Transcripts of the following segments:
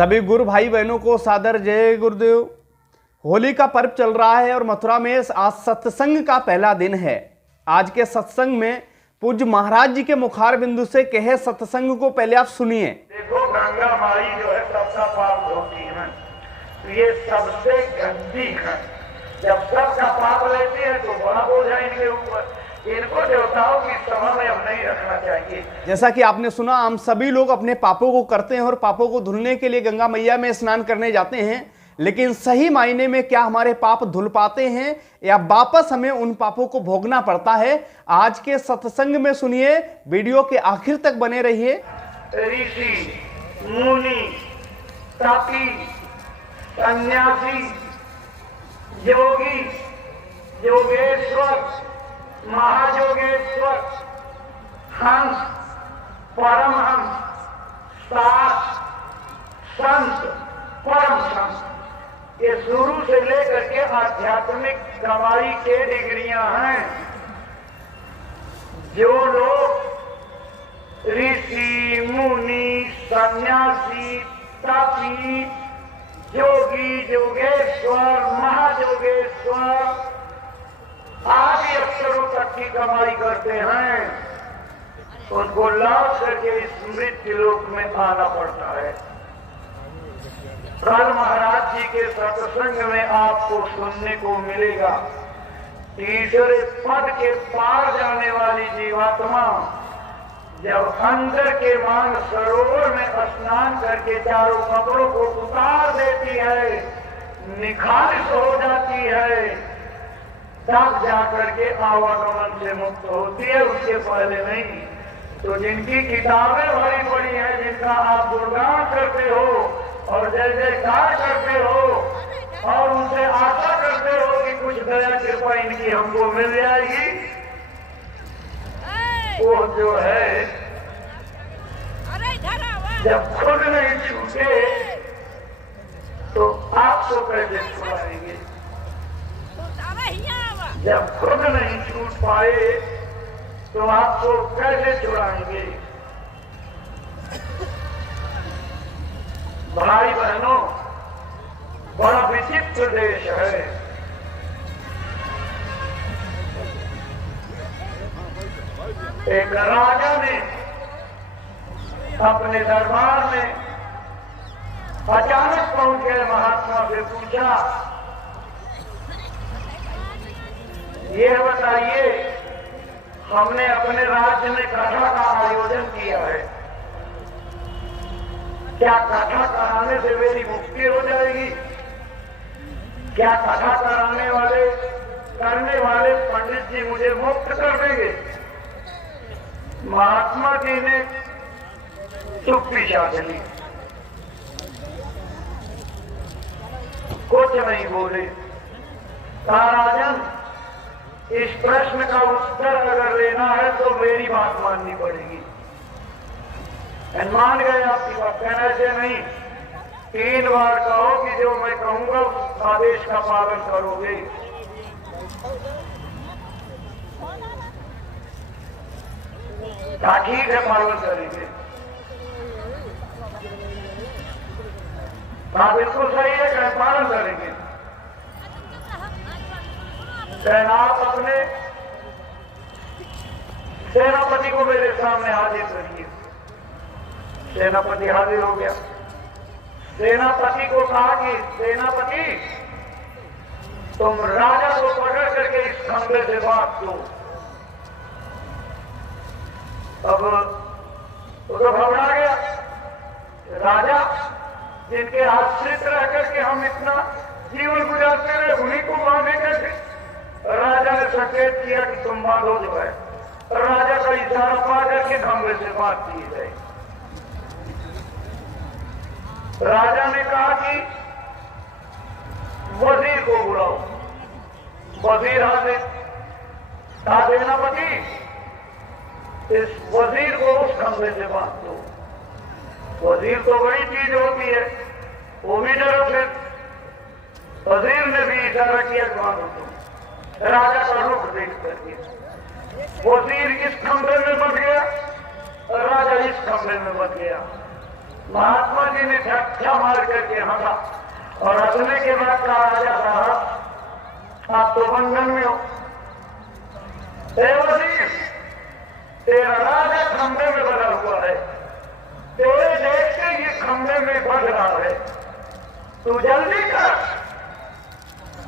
सभी गुरु भाई बहनों को सादर जय गुरुदेव। होली का पर्व चल रहा है और मथुरा में आज सत्संग का पहला दिन है। आज के सत्संग में पूज्य महाराज जी के मुखार बिंदु से कहे सत्संग को पहले आप सुनिए। देखो, गंगा माई जो है सबका पाप धोती है, तो ये सबसे गंदी है। जब सबका पाप लेती है तो बड़ा बोझा इनके ऊपर। इनको देवताओं की सभा में अब नहीं रखना चाहिए। जैसा कि आपने सुना, हम सभी लोग अपने पापों को करते हैं और पापों को धुलने के लिए गंगा मैया में स्नान करने जाते हैं, लेकिन सही मायने में क्या हमारे पाप धुल पाते हैं या वापस हमें उन पापों को भोगना पड़ता है? आज के सत्संग में सुनिए, वीडियो के आखिर तक बने रहिए। ऋषि, मुनि, तपी, सन्यासी, योगी, योगेश्वर, महायोगेश्वर, हंस, परमहंस, सास, संत, परम संत, ये शुरू से लेकर के आध्यात्मिक कमाई के डिग्रियां हैं। जो लोग ऋषि, मुनि, सन्यासी, तपी, योगी, योगेश्वर, महायोगेश्वर आदि अक्षरों तक की कमाई करते हैं, उनको लौट करके इस मृत्यु लोक में आना पड़ता है। कल महाराज जी के सत्संग में आपको सुनने को मिलेगा, तीसरे पद के पार जाने वाली जीवात्मा जब अंदर के मान सरोवर में स्नान करके चारों कपड़ों को उतार देती है, निखालिस हो जाती है, तब जाकर के आवागमन से मुक्त होती है, उसके पहले नहीं। तो जिनकी किताबें भरी पड़ी हैं, जिनका आप गुणगान करते हो और जय जयकार करते हो और उनसे आशा करते हो कि कुछ दया कृपा इनकी हमको मिल जाएगी, वो जो है जब खुद नहीं छूटे तो आपको कैसे छुड़ाएंगे? जब खुद नहीं छूट पाए तो आपको कैसे छुड़ाएंगे? भाई बहनों, बड़ा विचित्र देश है। एक राजा ने अपने दरबार में अचानक पहुंच गए महात्मा से पूछा, ये बताइए, हमने अपने राज्य में कथा का आयोजन किया है, क्या कथा कराने से मेरी मुक्ति हो जाएगी? क्या कथा करने वाले पंडित जी मुझे मुक्त कर देंगे? महात्मा जी ने चुप्पी साध ली, कुछ नहीं बोले। राजन, इस प्रश्न का उत्तर अगर लेना है तो मेरी बात माननी पड़ेगी। मान गए आपकी बात, कहना ऐसे नहीं, 3 बार कहो कि जो मैं कहूंगा उस आदेश का पालन करोगे। ठीक है, पालन करेंगे। हाँ, बिल्कुल सही है, कहें पालन करेंगे। आप अपने सेनापति को मेरे सामने हाजिर करिए। सेनापति हाजिर हो गया। सेनापति को कहा कि सेनापति, तुम राजा को पकड़ करके इस खंबे से बांध दो। अब वो तो घबरा गया। राजा जिनके आश्रित रह करके हम इतना जीवन गुजारते रहे, उन्हीं को बांधे कैसे? राजा ने संकेत किया कि तुम बांधो जो है। राजा का इशारा पा करके खंबे से बांध दिए गए। राजा ने कहा कि वजीर को बुलाओ। वजीर हाजिर। कहा, सेनापति, इस वजीर को उस खंबे से बांध दो। वजीर तो बड़ी चीज होती है, वो भी डरो थे। वजीर ने भी इशारा किया कि बांधो तुम। राजा का रुख देख करके वजीर इस खंबे में बच गया, राजा इस खंबे में बच गया। महात्मा जी ने झटका मार करके हंसा और हंसने के बाद कहा, राजा साहब आप तो बंधन में हो, तेरा राजा खंबे में बना हुआ है, तेरे देश के ये खंबे में बढ़ रहा है, तू जल्दी कर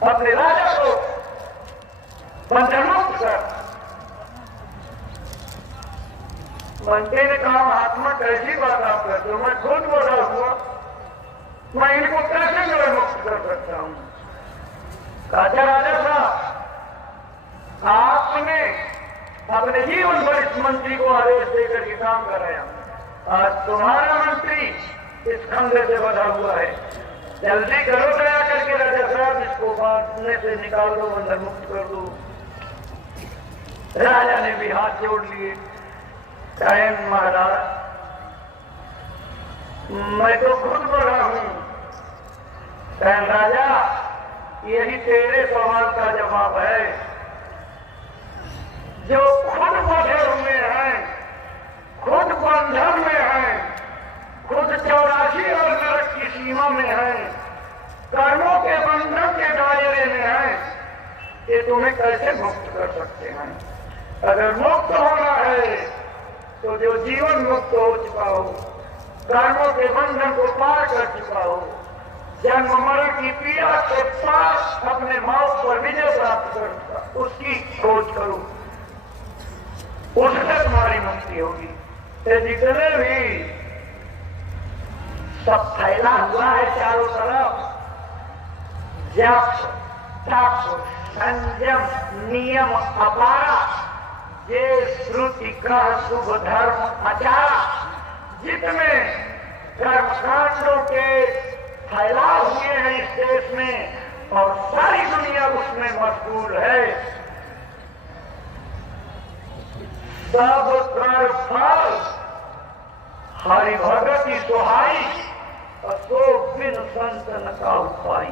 अपने राजा को बंधनमुक्त कर। मंत्री ने कहा, महात्मा कैसी बात आप करते हो, मैं खुद बड़ा हुआ, मैं इनको कैसे जो मुक्त कर सकता हूं। राजा राजा साहब आपने अपने जीवन भर इस मंत्री को आदेश देकर के काम कराया, आज तुम्हारा मंत्री इस खंडे से बंधा हुआ है, जल्दी करो दया करके राजा साहब इसको बांधने से निकाल दो, बंधन मुक्त कर दो। राजा ने भी हाथ जोड़ लिए, कहे महाराज मैं तो खुद बड़ा हूं। कहे राजा यही तेरे सवाल का जवाब है, जो खुद बंधे हुए हैं, खुद बंधन में हैं, खुद 84 और नरक की सीमा में हैं, कर्मों के बंधन के दायरे में हैं, ये तुम्हें कैसे मुक्त कर सकते हैं। अगर मुक्त होना है तो जो जीवन मुक्त हो चुका हो, कर्मों के बंधन को पार कर चुका हो, जन्म मरण की पीड़ा के पास अपने मौत पर विजय प्राप्त कर, उसकी खोज करो, उससे तुम्हारी मुक्ति होगी। ये जितने भी सब फैला हुआ है चारों तरफ, जप तप संयम नियम अपारा, ये श्रुति का शुभ धर्म आचारा, जितने कर्मकांडों के फैलाव हुए हैं इस देश में और सारी दुनिया उसमें मशगूल है, सब कर फल हरि भगति सुहाई, असो बिन संतन का उपाय।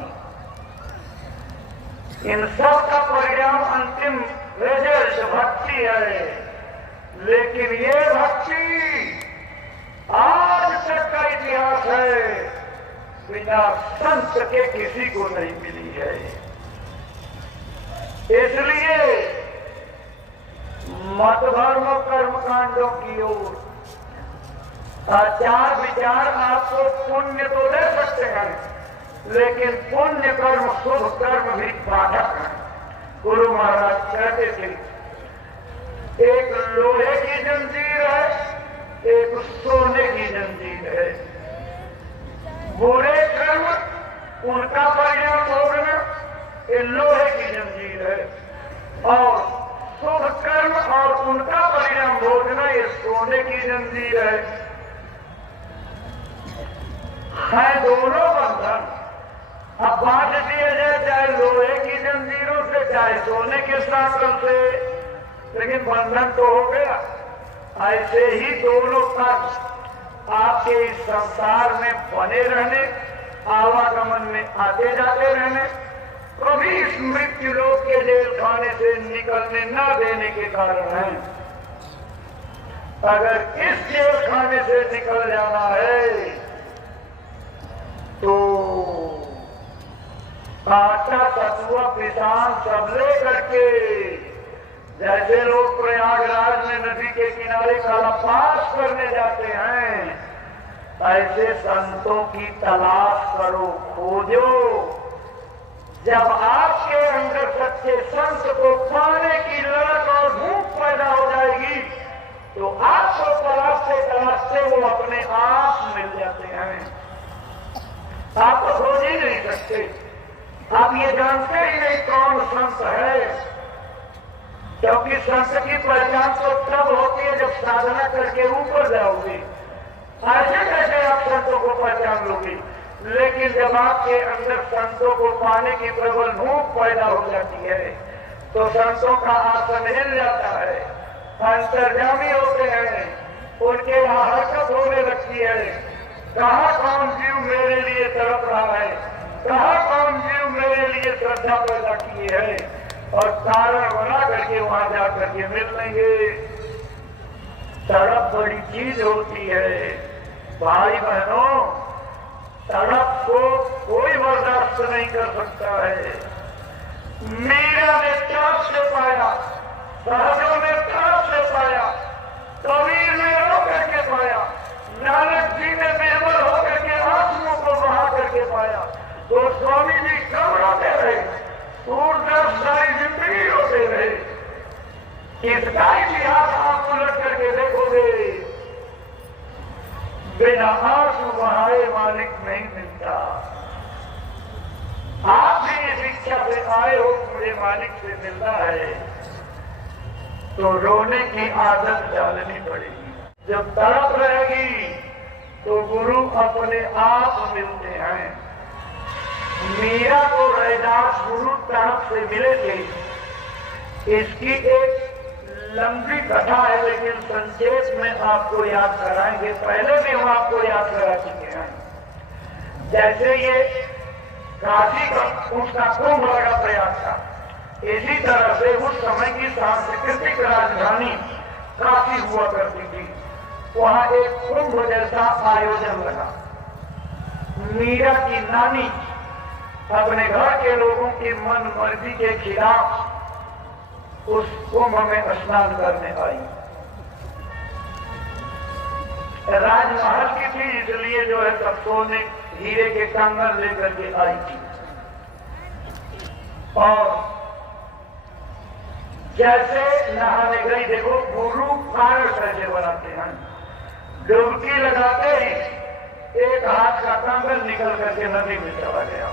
इन सब का परिणाम अंतिम रिजल्ट भक्ति है, लेकिन ये भक्ति आज तक का इतिहास है, बिना संत के किसी को नहीं मिली है। इसलिए मत भरो कर्म कांडों की ओर। आचार विचार आपको पुण्य तो दे सकते हैं, लेकिन पुण्य कर्म शुभ कर्म भी बाधक है। गुरु महाराज कहते थे, एक लोहे की जंजीर है, एक सोने की जंजीर है। बुरे कर्म उनका परिणाम भोगना ये लोहे की जंजीर है, और शुभ कर्म और उनका परिणाम भोगना ये सोने की जंजीर है दोनों बंधन। अब बांध दिए जाए चाहे लोहे की जंजीरों से चाहे सोने के सांकल से, लेकिन बंधन तो हो गया। ऐसे ही दोनों कर्म आपके इस संसार में बने रहने, आवागमन में आते जाते रहने, कभी इस मृत्यु लोक के जेल खाने से निकलने न देने के कारण है। अगर इस जेल खाने से निकल जाना है तो आटा तत्वा पिसान सब ले करके, जैसे लोग प्रयागराज में नदी के किनारे कलपास करने जाते हैं, ऐसे संतों की तलाश करो, खोजो। जब आपके अंदर सच्चे संत को पाने की ललक और भूख पैदा हो जाएगी तो आपको तलाशते तलाशते वो अपने आप मिल जाते हैं। आप तो खोज ही नहीं सकते, आप ये जानते ही नहीं कौन संत है, क्योंकि संत की पहचान तो तब होती है जब साधना करके ऊपर जाओगे। ऐसे कैसे आप संतों को पहचान लोगे? लेकिन जब आपके अंदर संतों को पाने की प्रबल भूख पैदा हो जाती है तो संतों का आसन हिल जाता है, अंतर्जामी होते हैं, उनके यहाँ हरकत होने लगती है। कहाँ कौन जीव मेरे लिए तड़प रहा है, कहाँ कौन जीव मेरे लिए श्रद्धा पैदा की है, और कारण बना करके वहां जा करके मिल लेंगे। तड़प बड़ी चीज होती है, भाई बहनों, तड़प को कोई बर्दाश्त नहीं कर सकता है। मीरा ने तड़प से पाया, सहजों ने तड़प से पाया, कबीर ने रो करके पाया, नानक जी ने बेहबर होकर के आंसुओं को बहा करके पाया, तो स्वामी जी कब रोते रहे? सूरदास सारी जिंदगी रोते रहे। इसका इतिहास आप उलट करके देखोगे, बिना आंसू बहाए मालिक नहीं मिलता। आप भी इस इच्छा से आए हो, मुझे मालिक से मिलना है, तो रोने की आदत डालनी पड़ेगी। जब तड़प रहेगी तो गुरु अपने आप मिलते हैं। मीरा को रैदास गुरु तड़प से मिले थे। इसकी एक लंबी कथा है, लेकिन संक्षेप में आपको याद कराएंगे। पहले भी हम आपको याद करा चुके हैं। जैसे ये काशी का उसका कुंभ लगा प्रयास था, इसी तरह से उस समय की सांस्कृतिक राजधानी काशी हुआ करती थी। वहां एक कुंभ जैसा आयोजन लगा। मीरा की नानी अपने घर के लोगों की मन मर्जी के खिलाफ उस कुंभ में स्नान करने आई। राजमहल की थी, इसलिए जो है सब सोने हीरे के कंगन लेकर के आई थी। और जैसे नहाने गई, देखो गुरु कार्य कैसे बनाते हैं। डुबकी लगाते ही एक हाथ का कंगन निकल करके नदी में चला गया।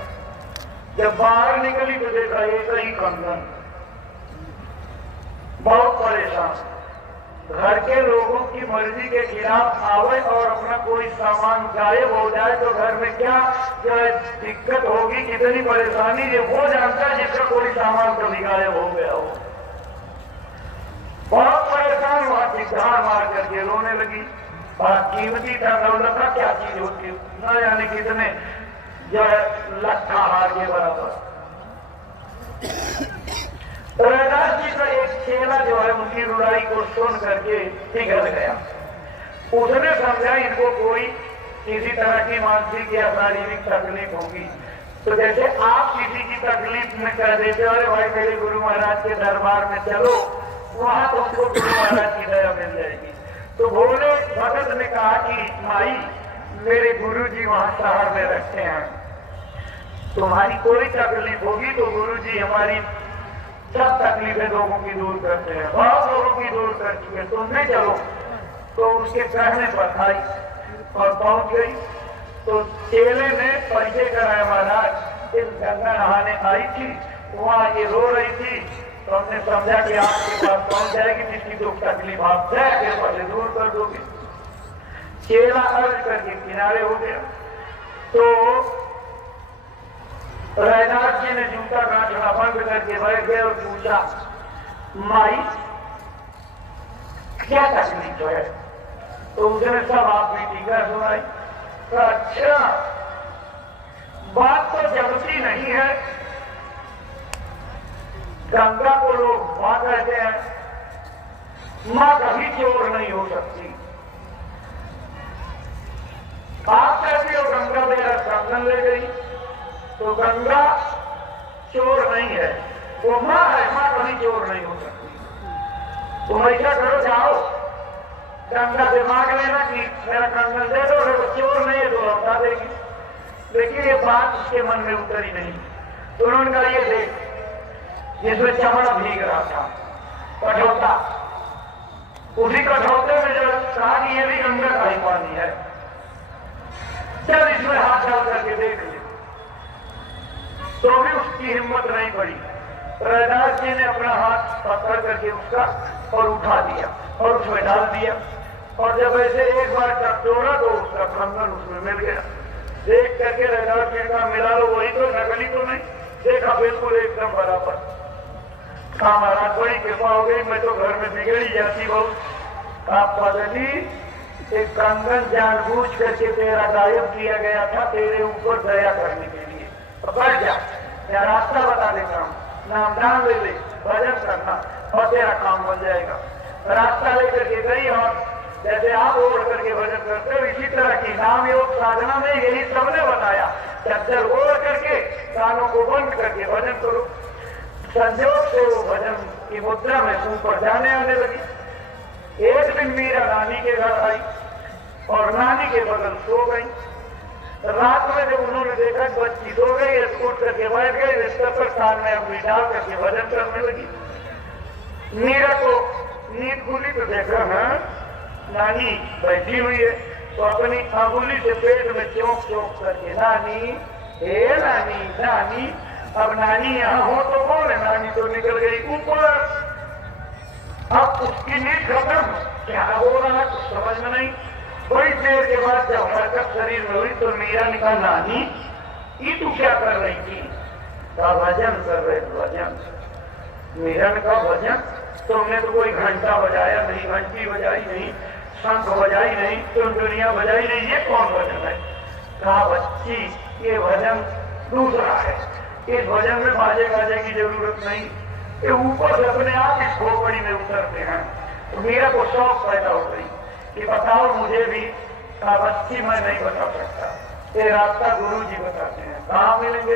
जब बाहर निकली तो देखा एक ही कंगन। बहुत परेशान, घर के लोगों की मर्जी के खिलाफ आवे और अपना कोई सामान गायब हो जाए तो घर में क्या जो है दिक्कत होगी, कितनी परेशानी, ये वो जानता है जिसका कोई सामान कभी गायब हो गया हो। बहुत परेशान हुआ, धिक्कार मार करके रोने लगी। बड़ा कीमती था, दौलत का क्या चीज होती है, न जाने कितने जो है लट्ठा हार के बराबर। रैदास जी का एक चेला जो है उनकी रुलाई को सुन करके पिघल गया। उसने समझा इनको कोई किसी तरह की मानसिक या शारीरिक तकलीफ होगी। तो जैसे आप किसी की तकलीफ में कह देते हो, अरे भाई मेरे गुरु महाराज के दरबार में चलो, वहां तुमको गुरु महाराज की दया मिल जाएगी। तो भोले भगत ने कहा कि माई, मेरे गुरु जी वहां शहर में रहते हैं, तुम्हारी कोई तकलीफ होगी तो गुरु जी हमारी सब तकलीफें लोगों की दूर करते हैं, बहुत लोगों की दूर कर चुके, तुम नहीं चलो। तो उसके कहने पर आई और पहुंच गई। तो चेले ने परिचय कराया, महाराज इस गंगा नहाने आई थी, वहां ये रो रही थी, तो हमने समझा कि आपके पास पहुंच जाएगी, जिसकी दुख तकलीफ आप जाके पहले दूर कर दोगे। चेला अर्ज करके किनारे हो गया। तो रैदास जी ने जूता गांठना बंद करके बैठ गए और पूछा, माई क्या तकलीफ है? तो उसने सब आप भी टीका सुनाई। अच्छा, बात तो जमती नहीं है। गंगा को लोग मां कहते हैं, मां कभी चोर नहीं हो सकती। आप कहती हो गंगा मेरा कंगन ले गई, तो गंगा चोर नहीं है, वो मां है, मां कभी चोर नहीं हो सकती। तुम ऐसा करो, जाओ गंगा से मांग लेना कि मेरा कंगन दे दो, अगर चोर नहीं है तो लौटा देगी। लेकिन ये बात उसके मन में उतरी नहीं। तो उन्होंने कहा, ये देख, जिसमें चमड़ा भीग रहा था, कठौता, उसी कठौते में जो कहा कि ये भी गंगा का ही पानी है, चल इसमें हाथ डाल करके देख ले। तो भी उसकी हिम्मत नहीं पड़ी। रैदास जी ने अपना हाथ पकड़ करके उसका और उठा दिया और उसमें डाल दिया। और जब ऐसे एक बार टटोरा तो उसका कंगन उसमें मिल गया। देख करके रैदास जी का मिला लो, वही तो, नकली तो नहीं। देखा बिल्कुल एकदम बराबर। हाँ महाराज, बड़ी कृपा हो गई, मैं तो घर में बिगड़ी जाती बहुत। आप बदली एक कंगन जानबूझ करके तेरा गायब किया गया था, तेरे ऊपर दया करने के लिए। तो बैठ जा, मैं रास्ता बता देता हूँ, नाम दान ले, भजन करना और तेरा काम बन जाएगा। रास्ता लेकर के गई और जैसे आप ओढ़ करके भजन करते हो, इसी तरह की नाम योग साधना में यही सबने बताया। चद्दर ओढ़ करके कानों को बंद करके भजन करो। संयोग से वो भजन की मुद्रा में ऊपर जाने आने लगी। एक दिन मीरा नानी के घर आई और नानी के बगल सो गई। रात में जब उन्होंने देखा कि बच्ची सो गई, उठ करके बैठ गई, बिस्तर पर कान में अपनी डाल करके भजन करने लगी। मीरा को नींद खुली तो देखा हाँ नानी बैठी हुई है, तो अपनी अंगुली से पेट में चौंक चौंक करके नानी, हे नानी, नानी। अब नानी यहाँ हो तो बोले, नानी तो निकल गई ऊपर। अब उसकी नींद खत्म, क्या हो रहा कुछ समझ में नहीं। बड़ी देर के बाद जब हरकत शरीर में हुई तो मीरा ने कहा नानी ये तू क्या कर रही थी? कहा भजन कर रहे भजन। मीरा ने कहा भजन? तुमने तो कोई घंटा बजाया नहीं, घंटी बजाई नहीं, शंख बजाई नहीं, टुनटुनियां बजाई नहीं, ये कौन भजन है? कहा बच्ची ये भजन दूसरा है, इस भजन में बाजे गाजे की जरूरत नहीं, ये ऊपर से अपने आप इस खोपड़ी में उतरते हैं। तो मीरा को शौक पैदा हो गई कि बताओ मुझे भी। कहा बच्ची मैं नहीं बता सकता, ये रास्ता गुरु जी बताते हैं। कहाँ मिलेंगे?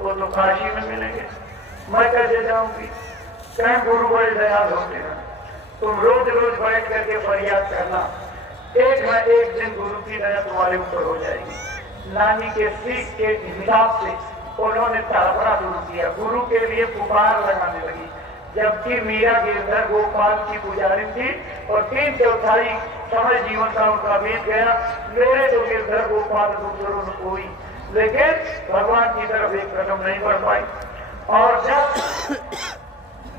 वो तो काशी में मिलेंगे, मैं कैसे जाऊंगी? कहीं गुरु बड़े दयाल होते हैं, तुम रोज रोज बैठ करके फरियाद करना, एक न एक दिन गुरु की दया तुम्हारे ऊपर हो जाएगी। नानी के सीख के हिसाब से उन्होंने तड़पड़ा शुरू किया, गुरु के लिए पुकार लगाने लगी। जबकि मीरा गिरधर गोपाल की पुजारी थी और 3/4 समय जीवन का उनका बीत गया। मेरे तो गिरधर गोपाल दूसरों ने कोई, लेकिन भगवान की तरफ एक कदम नहीं बढ़ पाई। और जब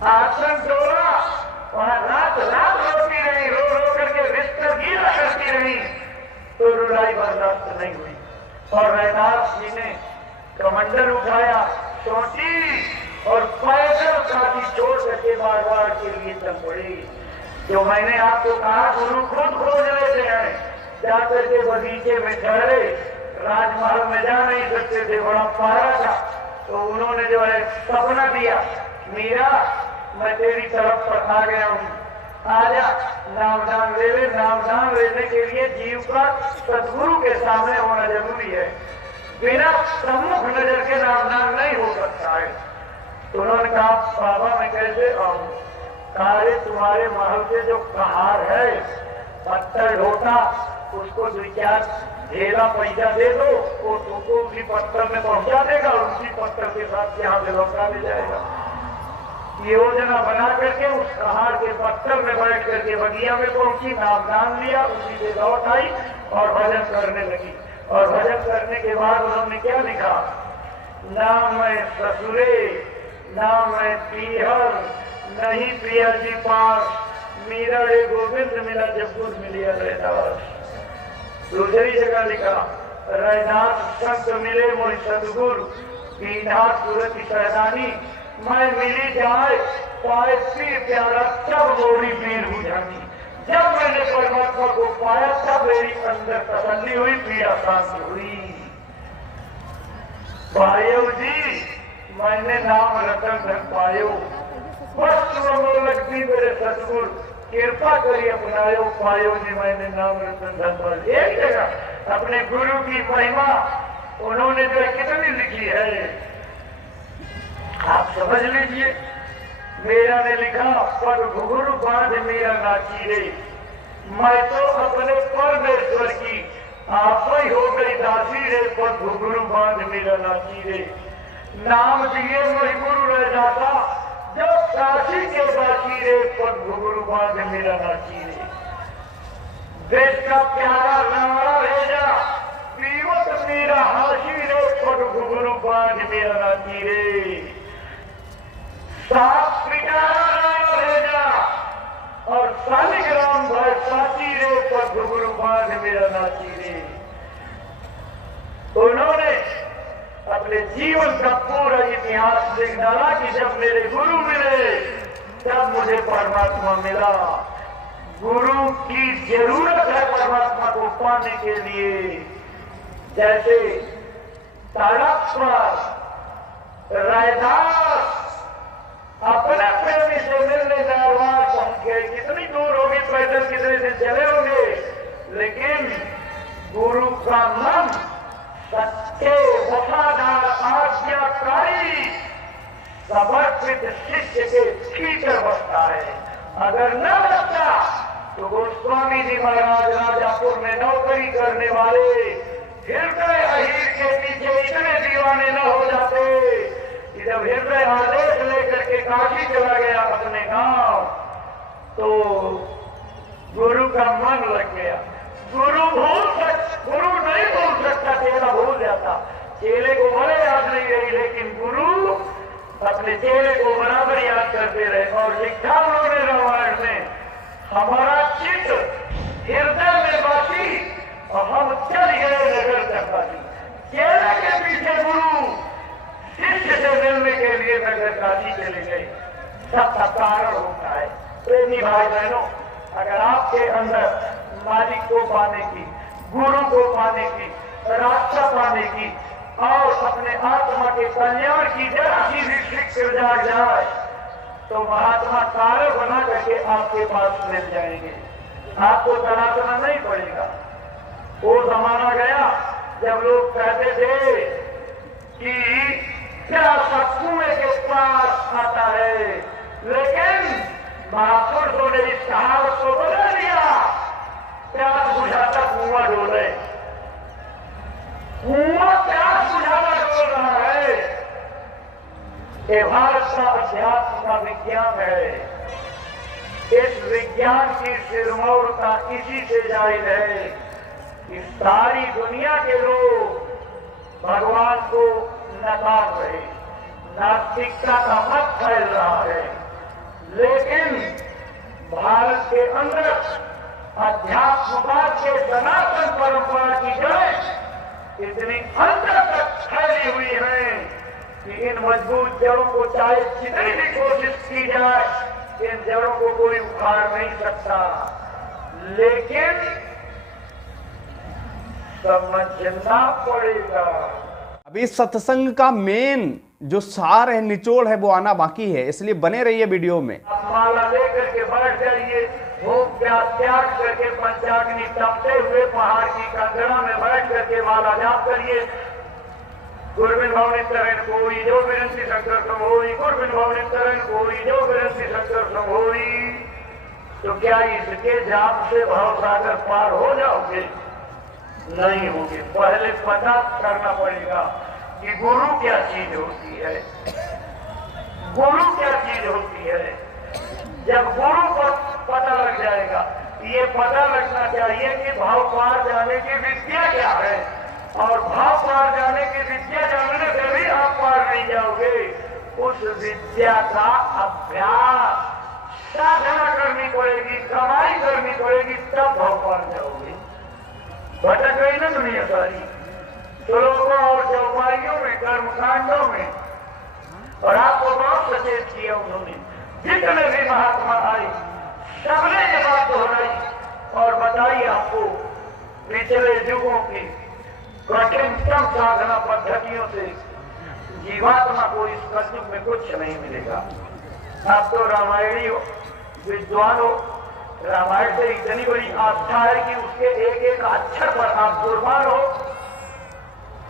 आसन डोला वहां रात रात रोती रही, रो रो करके बिस्तर गीला करती रही, तो रुलाई बर्दाश्त नहीं हुई। और रैदास जी ने कमंडल उठाया, चोटी और पैदल काफी छोड़ करके बार बार के लिए चल पड़ी। जो मैंने आपको कहा गुरु खुद खोज लेते हैं, जाकर के बगीचे में ठहरे, राजमहल में जा नहीं सकते थे, बड़ा पहरा था। तो उन्होंने जो है सपना दिया, मीरा मैं तेरी तरफ पर आ गया हूँ, आजा नामदान ले ले। नामदान लेने के लिए जीव का सदगुरु के सामने होना जरूरी है, बिना सम्मुख नजर के नामदान नहीं हो सकता है। तो उन्होंने कहा बाबा मैं कैसे आऊं? कहा तुम्हारे महल से जो कहार है पत्थर ढोटा, उसको 2-4 ढेला पैसा दे दो, वो तुमको उसी पत्थर में पहुंचा देगा और उसी पत्थर के साथ यहाँ से लौटा ले जाएगा। योजना बना करके उस कहार के पत्थर में बैठ करके बगिया में पहुंची, नामदान लिया, उसी से लौट आई और भजन करने लगी। और भजन करने के बाद उन्होंने क्या लिखा? नाम मैं ससुरे, नाम मैं पीहर, नहीं प्रिया जी पास, मीरा रे गोविंद मिला जब गुर मिलिया रैदास। दूसरी जगह लिखा रैदास संत मिले मोहि सदगुरु, पीढ़ा सूरत सहदानी, मैं मिली जाए पाए पी प्यारा तब मोरी पीर बुझानी। जब मैंने परमात्मा को पाया तब मेरी अंदर तसल्ली हुई, पीड़ा शांत हुई। भाइयों जी मैंने नाम रतन धन पायो, वस्तु अमोलक भी मेरे सतगुरु, कृपा करिए अपनायो पायो जी मैंने नाम रतन धन पायो। एक जगह अपने गुरु की महिमा उन्होंने जो कितनी लिखी है आप समझ लीजिए। मेरा ने लिखा पर घुघरू बांध मेरा नाची रे, मैं तो अपने परमेश्वर की आप ही हो गई दासी रे, पर घुघरू बांध मेरा नाची रे। नाम दिए वही गुरु रह जाता जब काशी के बासी रे, पर घुघरू बांध मेरा नाची रे। देश का प्यारा नारा भेजा पीवत मेरा हाशी रे, पर घुघरू बांध मेरा नाची रे। साफ पिटारा नारा भेजा और शालिग्राम भर साची रे, पर घुघरू बांध मेरा नाची रे। उन्होंने अपने जीवन का पूरा इतिहास लिख डाला कि जब मेरे गुरु मिले तब मुझे परमात्मा मिला। गुरु की जरूरत है परमात्मा को पाने के लिए। जैसे तड़प पर रैदास अपने प्रेमी से मिलने नारवाल पहुंच गए, कितनी दूर होगी पैदल, कितने दिन चले होंगे, लेकिन गुरु का मन सच्चे वफादार आज्ञाकारी समर्पित शिष्य के भीतर बसता है। अगर न बसता तो गोस्वामी जी महाराज राजापुर में नौकरी करने वाले हृदय अहीर के पीछे इतने दीवाने न हो जाते कि जब हृदय आदेश लेकर के काशी चला गया अपने गांव तो गुरु का मन लग गया। गुरु नहीं भूल सकता, चेला भूल जाता। चेले को भले याद नहीं रही, लेकिन गुरु अपने चेले को बराबर याद करते रहे। और लिखा उन्होंने रामायण में, हमारा चित्त हृदय में बासी और हम चल गए नगर चकासी। चेले के पीछे गुरु शिष्य से मिलने के लिए नगर काशी चले गए। सबका कारण होता है। प्रेमी भाई बहनों, अगर आपके अंदर मालिक को पाने की, गुरु को पाने की, रास्ता पाने की और अपने आत्मा के कल्याण की जरा सी भी फिक्र जाग जाए तो महात्मा कार्य बना करके आपके पास मिल जाएंगे। आपको तलाशना नहीं पड़ेगा। वो जमाना गया जब लोग कहते थे कि क्या सब कुएं के पास आता है, लेकिन महापुरुषों ने इस कहावत को बदल दिया। प्यास बुझाता कुआं डोले, कुआं प्यास बुझाना डोल रहा है। ये भारत का अध्यात्म का विज्ञान है। इस विज्ञान की सिरमौरता इसी से जाहिर है कि सारी दुनिया के लोग भगवान को नकार रहे, नास्तिकता का मत फैल रहा है। लेकिन भारत के अंदर अध्यात्मवाद के सनातन परंपरा की जड़ें इतनी अंदर तक फैली हुई है कि इन मजबूत जड़ों को चाहे जितनी भी कोशिश की जाए, इन जड़ों को कोई उखाड़ नहीं सकता। लेकिन समझना पड़ेगा। अभी सत्संग का मेन जो सार है, निचोड़ है, वो आना बाकी है, इसलिए बने रहिए वीडियो में। आप माला लेकर के बैठ जाइए, भूख प्यास त्याग करके पंचाग्नि तपते हुए पहाड़ की कंगना में बैठ करके माला जाप करिए। गुरबिन भवनी तरन कोई जो विरंती शंकर संभोई, गुरबिन भवनी तरन कोई जो विरंती शंकर संभोई। तो क्या इसके जाप से भव सागर पार हो जाओगे? नहीं होगे। पहले पता करना पड़ेगा कि गुरु क्या चीज होती है। गुरु क्या चीज होती है? जब गुरु को पता लग जाएगा, ये पता लगना चाहिए कि भाव पार जाने की विद्या क्या है, और भाव पार जाने की विद्या जानने से भी आप पार नहीं जाओगे। उस विद्या का अभ्यास, साधना करनी पड़ेगी, कमाई करनी पड़ेगी, तब भाव पार जाओगे। भटक गई ना दुनिया सारी श्लोकों और चौपाइयों में, कर्मकांडों में, और आपको बहुत सचेत किया उन्होंने। जितने भी महात्मा आए सबने ये बात दोहराई और बताई आपको पिछले युगों की कठिनतम साधना पद्धतियों से जीवात्मा को इस कलयुग में कुछ नहीं मिलेगा। आप तो रामायणी हो, विद्वान हो, रामायण से इतनी बड़ी आस्था है कि उसके एक एक अक्षर पर आप कुर्बान हो।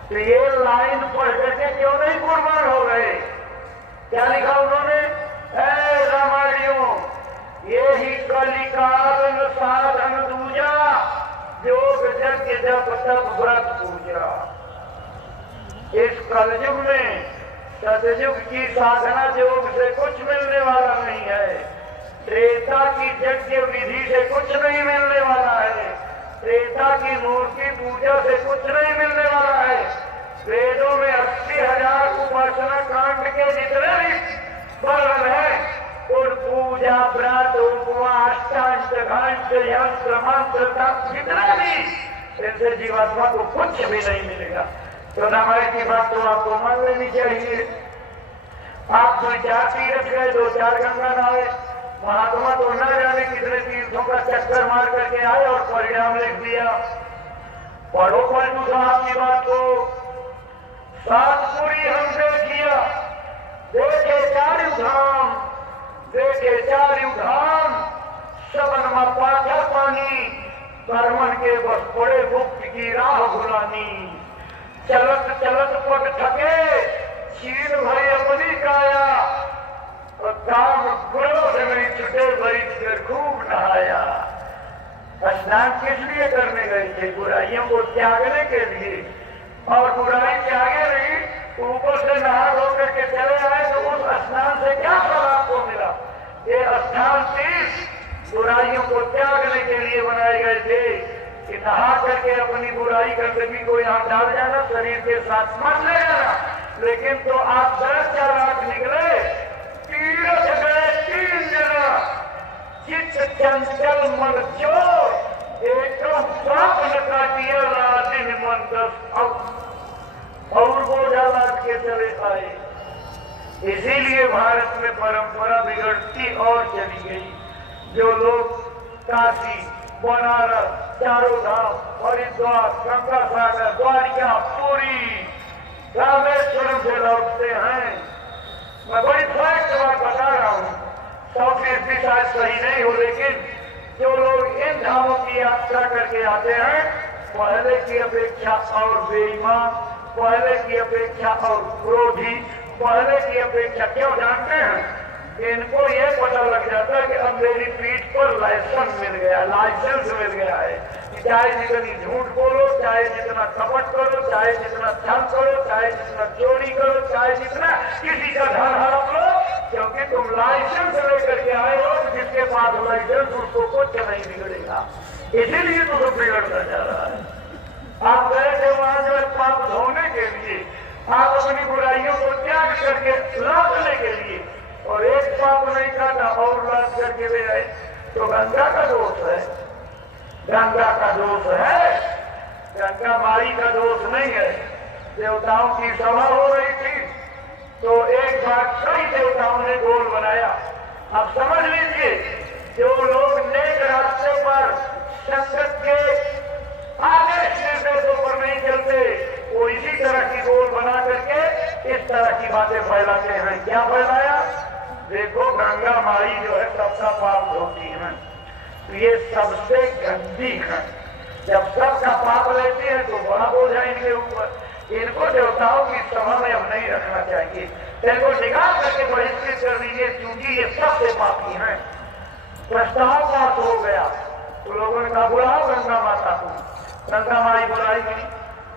तो ये लाइन पढ़ करके क्यों नहीं कुर्बान हो गए? क्या लिखा उन्होंने? रामायणियों, ये ही कलिकाल साधन दूजा, योग यज्ञ जप तप व्रत पूजा। इस कलयुग में सतयुग की साधना योग से कुछ मिलने वाला नहीं है। त्रेता की यज्ञ विधि से कुछ नहीं मिलने वाला है। त्रेता की मूर्ति पूजा से कुछ नहीं मिलने वाला है। वेदों में 80,000 उपासना कांड के जितने भी वर्णन है, और पूजा व्रत उपवास तंत्र घंट यंत्र मंत्र तक जितना भी, इनसे जीवात्मा को कुछ भी नहीं मिलेगा। तो रामायण की बात तो आपको मान लेनी चाहिए। आप 2-4 तीर्थ गए, 2-4 गंगा नहाए, महात्मा तो न जाने कितने तीर्थों का चक्कर मार करके आए और परिणाम लिख दिया। पढ़ो पलटू साहब की बात को। सातपुरी हमसे किया, देखे चारु धाम, देखे चारु धाम, सबन में पाथा पानी, कर्मन के बस पड़े मुक्ति की राह भुलानी। चलत चलत पग थके छीन भरी अपनी काया, और काम क्रोध में छुटे भरी फिर खूब नहाया। स्नान किस लिए करने गए थे? बुराइयों को त्यागने के लिए। और बुराई त्यागे नहीं, ऊपर से नहा धो करके चले आए तो उस स्नान से क्या फल आपको मिला? ये स्नान तीर्थ बुराइयों को त्यागने के लिए बनाए गए थे कि नहा करके अपनी बुराई गंदगी को यहाँ डाल जाना, शरीर के साथ मत ले जाना। लेकिन तो आप 10 लाख निकले, तीरथ गए 3 जना, चित्त चंचल मन चोर, एकदम पाप न काटिया दिन मन 10 और बोझा लाद के चले आए। इसीलिए भारत में परंपरा बिगड़ती और चली गई। जो लोग काशी, बनारस, चारों धाम, हरिद्वार, गंगा सागर, द्वारिका, पुरी, रामेश्वरम से लौटते हैं, मैं बड़ी फैक्ट बात बता रहा हूँ, 100% शायद सही नहीं हो, लेकिन जो लोग इन धामों की यात्रा करके आते हैं, पहले की अपेक्षा और बेईमान, पहले की अपेक्षा और क्रोधी, पहले की अपेक्षा क्यों जानते हैं? इनको ये पता लग जाता है कि अब मेरी पीठ पर लाइसेंस मिल गया है। चाहे जितनी झूठ बोलो, चाहे जितना कपट करो, चाहे जितना छल करो, चाहे जितना चोरी करो, चाहे जितना किसी का धन हड़प लो, क्योंकि तुम लाइसेंस लेकर के आए हो। जिसके पास लाइसेंस उसको कुछ नहीं बिगड़ेगा, इसीलिए तो सब बिगड़ता जा रहा है। आप गए थे वहां जो पाप धोने के लिए, आप अपनी बुराइयों को त्याग करके लौटने के लिए, और एक पाप नहीं काटा और लाद करके ले आए, तो गंगा का दोष है। गंगा का दोष है, गंगा माई का दोष नहीं है। देवताओं की सभा हो रही थी तो एक बार कई देवताओं ने गोल बनाया। अब समझ लीजिए, जो लोग नेक रास्ते पर संगत के आदेश निर्देशों पर नहीं चलते, वो इसी तरह की गोल बना करके इस तरह की बातें फैलाते हैं। क्या फैलाया? देखो, गंगा माई जो है सबका पाप धोती है, तो ये सबसे गंदी है। जब सबका पाप लेती है तो बड़ा बोझ है इनके ऊपर। इनको देवताओं की सभा में अब नहीं रखना चाहिए, इनको निकाल करके बहिष्कृत कर दीजिए, क्योंकि ये सबसे पापी हैं। प्रस्ताव पास हो गया तो लोगों ने कहा बुलाओ गंगा माता को। गंगा माई बुलाई गई,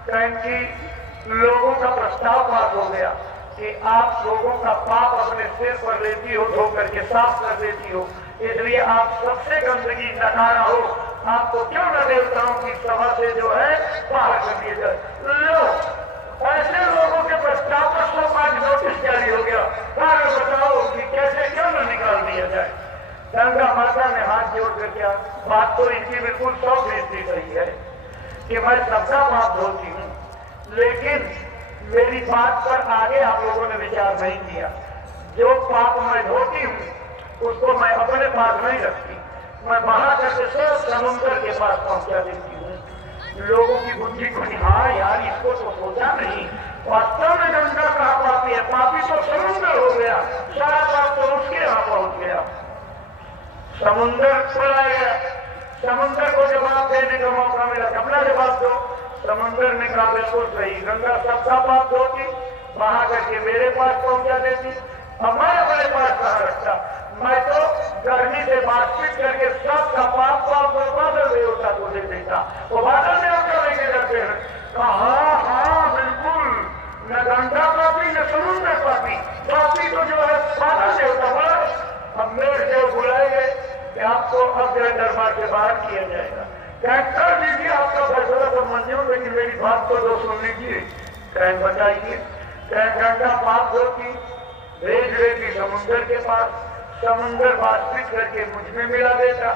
क्योंकि लोगों का प्रस्ताव पास हो गया कि आप लोगों का पाप अपने सिर पर लेती हो, धो करके साफ कर देती हो, इसलिए आप सबसे गंदगी नकारा हो, आपको क्यों न देवताओं की सभा से जो है बाहर कर दिया जाए। लो, ऐसे लोगों के प्रस्ताव पर 105 नोटिस जारी हो गया। कारण बताओ कि कैसे क्यों न निकाल दिया जाए। गंगा माता ने हाथ जोड़ कर क्या, बात तो इनकी बिल्कुल 100% सही है कि मैं सबका पाप धोती हूँ, लेकिन मेरी बात पर आगे आप लोगों ने विचार नहीं किया। जो पाप मैं धोती हूँ उसको मैं अपने पास नहीं रखती, मैं बहा करके सिर्फ समुद्र के पास पहुंचा देती हूँ। लोगों की बुद्धि को हाँ यार, इसको तो सोचा नहीं, वास्तव में गंगा कहाँ पापी है? पापी तो समुद्र हो गया, सारा पाप तो उसके यहाँ पहुंच गया। समुद्र चला गया, समुद्र को जवाब देने का मौका मिला, अपना जवाब दो। समुद्र ने कहा बिल्कुल सही, गंगा सबका पाप धोती, बहा करके मेरे पास पहुंचा देती, अब मैं अपने पास कहाँ रखता? मैं तो गर्मी से बातचीत करके सबका पाप बादल देवता को दे देता, वो बादल देवता लेके जाते हैं। कहा हाँ बिल्कुल, न गंगा पापी न समुद्र पापी, पापी तो जो है बादल देवता बड़ा। अब मेरे देव बुलाए गए कि आपको अब जो दरबार से बाहर किया जाएगा। क्या कर दीजिए, आपका फैसला सब मंजूर, लेकिन मेरी बात को तो सुन लीजिए। क्या बताइए, क्या गंगा पाप होती, भेज देती समुद्र के पास, समुद्र बातचीत करके मुझ में मिला देता,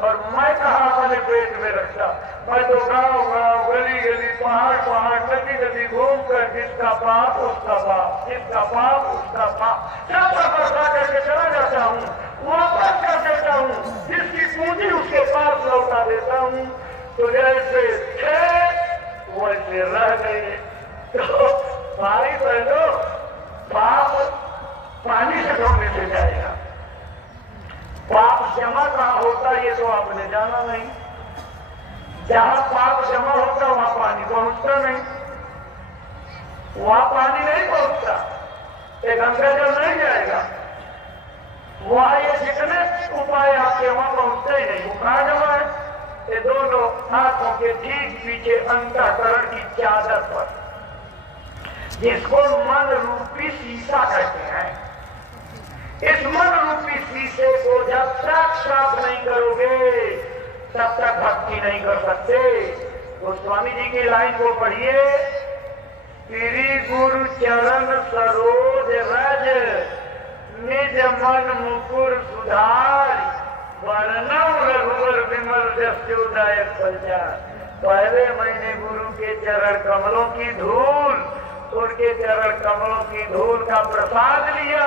और मैं कहा अपने पेट में रखता। मैं तो गाँव गाँव, गली गली, पहाड़ पहाड़, नदी नदी घूम कर जिसका पाप उसका पाप, जिसका पाप उसका पाप सब बर्ता करके चला जाता हूँ, वापस कर देता हूँ, जिसकी पूंजी उसके पास लौटा देता हूँ। तो जैसे थे वैसे रह गए। तो भाई बहनों, पाप पानी से धोने से जाएगा, पाप जमा कहाँ होता ये तो आपने जाना नहीं। जहां पाप जमा होता वहां पानी पहुंचता नहीं, वहां पानी नहीं पहुंचता, ये गंगा जल नहीं जाएगा। वहां ये जितने उपाय आपके वहां पहुंचते ही नहीं। वो कहां जमा है? ये दोनों हाथों के ठीक पीछे अंतःकरण की चादर पर, जिसको मन रूपी शीशा कहते हैं। इस मन रूपी शीशे को जब तक साफ नहीं करोगे तब तक भक्ति नहीं कर सकते। तो स्वामी जी की लाइन को पढ़िए, श्री गुरु चरण सरोज रज निज मन मुकुर सुधार वर्णम रघुवर विमल जसोदाय प्रचार। पहले मैंने गुरु के चरण कमलों की धूल, उनके चरण कमलों की धूल का प्रसाद लिया,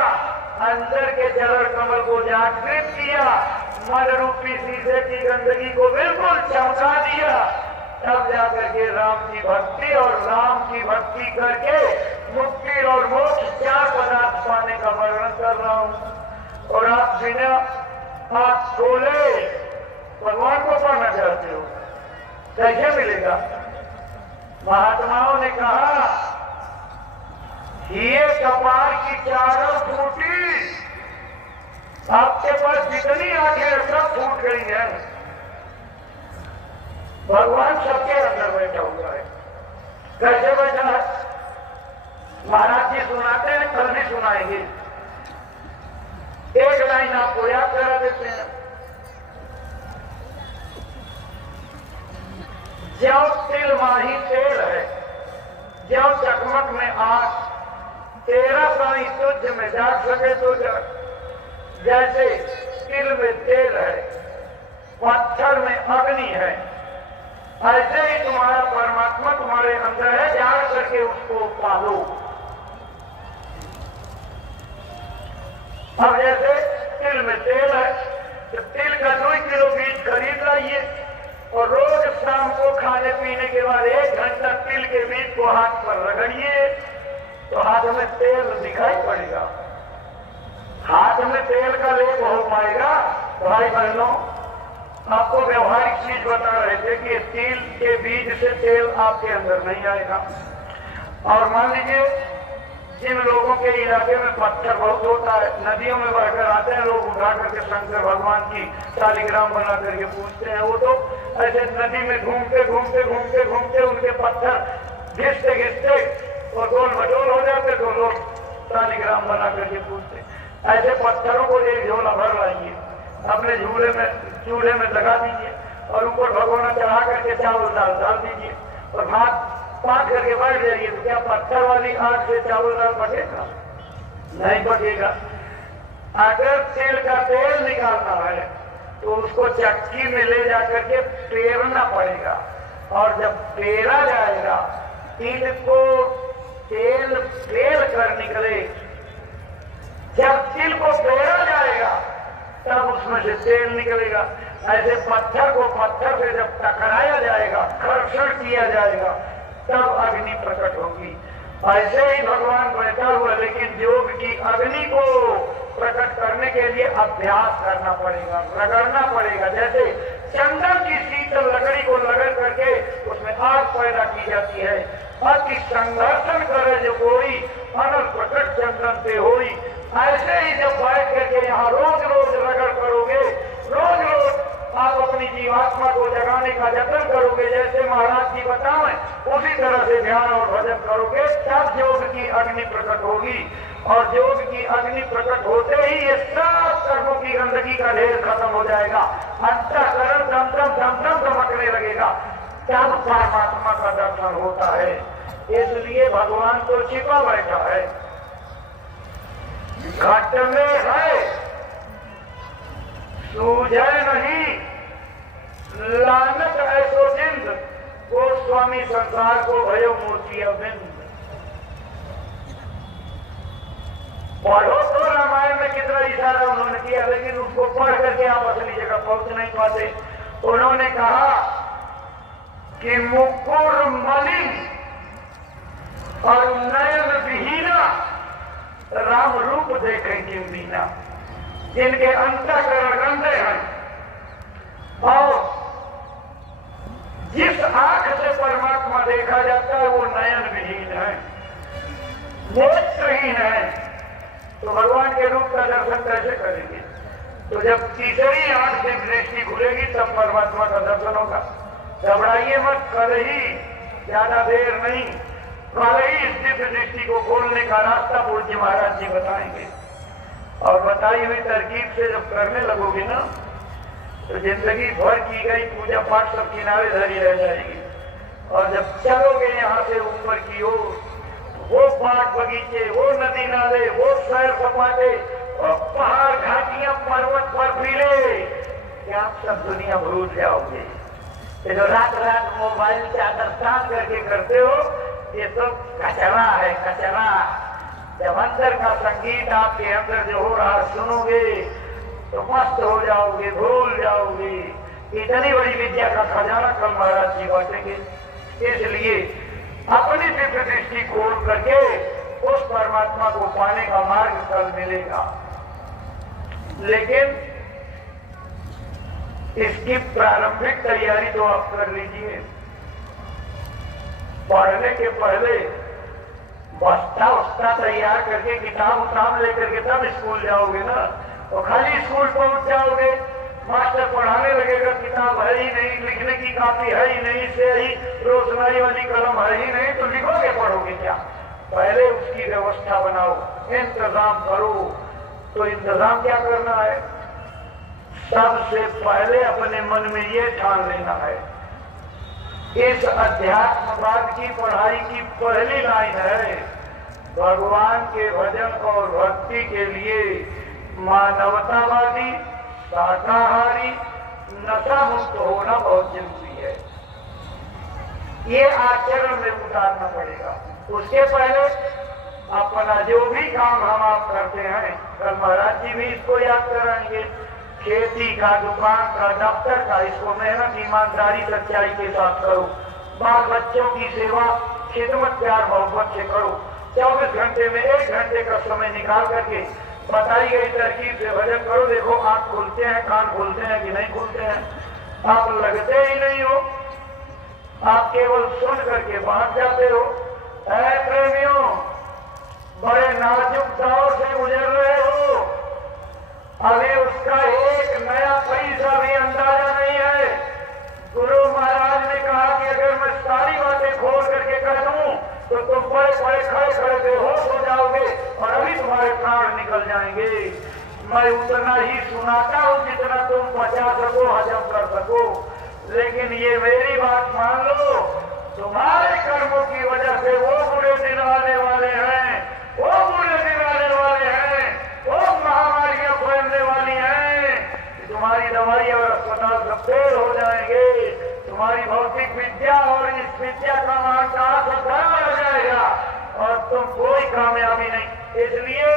अंदर के चरण कमल को जागृत किया, मन रूपी शीशे की गंदगी को बिल्कुल चमका दिया, तब जाकर के राम की भक्ति और राम की भक्ति करके मुक्ति और मोक्ष क्या पदार्थ पाने का वर्णन कर रहा हूं। और आप बिना हाथ खोले भगवान को पाना चाहते हो, कैसे मिलेगा? महात्माओं ने कहा, ये कपाल की चारों फूटी, आपके पास जितनी आंखें सब फूट गई है। भगवान सबके अंदर बैठा हुआ है। कैसे बैठा है? महाराज जी सुनाते हैं, कल भी सुनाएंगे। एक लाइन आपको याद करा देते हैं। ज्यों तिल माही तेल है, ज्यों चकमक में आग, तेरा साई तुझ में जाग सके तो जाग। जैसे तिल में तेल है, पत्थर में अग्नि है, ऐसे ही तुम्हारा परमात्मा तुम्हारे अंदर है, जाग करके उसको पालो। अब जैसे तिल में तेल है, तो तिल का 2 किलो बीज खरीद लाइए और रोज शाम को खाने पीने के बाद 1 घंटा तिल के बीज को हाथ पर रगड़िए, तो हाथ में तेल दिखाई पड़ेगा। हाथ में तेल का लेप हो पाएगा। भाई बहनों, आपको व्यवहारिक चीज बता रहे थे कि तिल के बीज से तेल आपके अंदर नहीं आएगा। और मान लीजिए जिन लोगों के इलाके में पत्थर बहुत होता है, नदियों में बहकर आते हैं लोग, उठा करके शंकर भगवान की शालिग्राम बना करके पूछते हैं। वो तो ऐसे नदी में घूमते घूमते घूमते घूमते उनके पत्थर घिसते घिसते और गोल मटोल हो जाते, तो लोग शालिग्राम बना करके पूछते। ऐसे पत्थरों को एक झोला भर लाइए, अपने चूल्हे में लगा दीजिए और ऊपर भगोना चढ़ा करके चावल दाल डाल दीजिए और भात पाक करके बैठ जाइए। तो क्या पत्थर वाली आग से चावल दाल पकेगा? नहीं पकेगा। अगर तिल का तेल निकालना है तो उसको चक्की में ले जाकर के पेरना पड़ेगा, और जब पेरा जाएगा तिल को तेल पेर कर निकले, जब तिल को पेरा जाएगा तब उसमें से तेल निकलेगा। ऐसे पत्थर को पत्थर से जब टकराया जाएगा, घर्षण किया जाएगा, तब अग्नि प्रकट होगी। ऐसे ही भगवान बैठा हुआ, लेकिन योग की अग्नि को प्रकट करने के लिए अभ्यास करना पड़ेगा, रगड़ना पड़ेगा। जैसे चंदन की शीतल लकड़ी को रगड़ करके उसमें आग पैदा की जाती है, अति संघर्षण करे जो कोई अनल प्रकट चंदन पे होई। ऐसे ही जब बैठ करके यहाँ रोज रोज रगड़ करोगे, रोज रोज आप अपनी जीवात्मा को जगाने का यत्न करोगे, जैसे महाराज जी बताएं उसी तरह से ध्यान और भजन करोगे, तब योग की अग्नि प्रकट होगी। और योग की अग्नि प्रकट होते ही ये सब कर्मों की गंदगी का ढेर खत्म हो जाएगा, अंतःकरण दम दम दम दम दमकने लगेगा, तब परमात्मा का दर्शन होता है। इसलिए भगवान तो छिपा बैठा है, घट में है, सूझे नहीं, लानत ऐसो जिंद, गोस्वामी संसार को भयो मूर्ति अबिंद। पढ़ो तो रामायण में कितना इशारा उन्होंने किया, लेकिन उसको पढ़ करके आप असली जगह पहुंच नहीं पाते। उन्होंने कहा कि मुकुर मलिन और नयन विहीना राम रूप देखेंगे मीना, जिनके अंतःकरण गंदे हैं और जिस आंख से परमात्मा देखा जाता है वो नयन विहीन है, नेत्रहीन है, तो भगवान के रूप का दर्शन कैसे करेंगे? तो जब तीसरी आंख से दृष्टि खुलेगी तब परमात्मा का दर्शन होगा। घबराइए मत, कल ही, ज्यादा देर नहीं, कल ही इस दिव्य दृष्टि को खोलने का रास्ता पूज्य महाराज जी बताएंगे। और बताई हुई तरकीब से जब करने लगोगे ना तो जिंदगी भर की गई पूजा पाठ सब किनारे धरी रह जाएगी। और जब चलोगे यहाँ से ऊपर की ओर, वो बाग बगीचे, वो नदी नाले, वो सैर सपाटे, वो पहाड़ घाटियां, पर्वत बर्फीले, क्या आप सब दुनिया भूल जाओगे। ये जो रात रात मोबाइल चादर तान करके करते हो, ये सब कचरा है, कचरा। जब अंदर का संगीत आपके अंदर जो हो रहा सुनोगे तो मस्त हो जाओगे, भूल जाओगे। इतनी बड़ी विद्या का खजाना कल महाराज जी बांटेंगे। इसलिए अपनी दिव्य दृष्टि खोल करके उस परमात्मा को पाने का मार्ग कल मिलेगा। लेकिन इसकी प्रारंभिक तैयारी तो आप कर लीजिए। पढ़ने के पहले बस्ता उस्ता तैयार करके किताब उताब लेकर के तब स्कूल जाओगे ना, तो खाली स्कूल पहुंच जाओगे, मास्टर पढ़ाने लगेगा, किताब है ही नहीं, लिखने की कॉपी है ही नहीं, से ही रोशनाई वाली कलम है ही नहीं, तो लिखोगे पढ़ोगे क्या? पहले उसकी व्यवस्था बनाओ, इंतजाम करो। तो इंतजाम क्या करना है? सबसे पहले अपने मन में ये ठान लेना है, इस अध्यात्मवाद की पढ़ाई की पहली लाइन है, भगवान के भजन और भक्ति के लिए मानवतावादी, शाकाहारी, नशा मुक्त होना बहुत जरूरी है। ये आचरण में उतारना पड़ेगा। उसके पहले अपना जो भी काम हम आप करते हैं, कल महाराज जी भी इसको याद कराएंगे, खेती का, दुकान का, दफ्तर का, इसको मेहनत, ईमानदारी, सच्चाई के साथ करो। बाल बच्चों की सेवा, खिदमत, प्यार मोहब्बत से करो। 24 घंटे में 1 घंटे का समय निकाल करके बताई गई तरकीब से भजन करो। देखो आंख खुलते हैं, कान खुलते हैं कि नहीं खुलते हैं? आप लगते ही नहीं हो, आप केवल सुन करके भाग जाते हो। ऐ प्रेमियों, बड़े नाजुक दौर से गुजर रहे हो, अभी उसका एक नया पैसा भी अंदाजा नहीं है। गुरु महाराज ने कहा कि अगर मैं सारी बातें खोल करके कर दूं तो तुम बड़े बड़े खड़े खड़े बेहोश हो जाओगे और अभी तुम्हारे प्राण निकल जाएंगे। मैं उतना ही सुनाता हूं जितना तुम पचा सको, हजम कर सको। लेकिन ये मेरी बात मान लो, तुम्हारे कर्मों की वजह से वो बुरे दिन आने वाले हैं, वो बुरे दिन आने वाले हैं, वो महामारियां फैलने वाली हैं, तुम्हारी दवाई और अस्पताल सब फेल हो जाएंगे, तुम्हारी भौतिक विद्या और इस विद्या का अहंकार सब खराब हो जाएगा और तुम कोई कामयाबी नहीं। इसलिए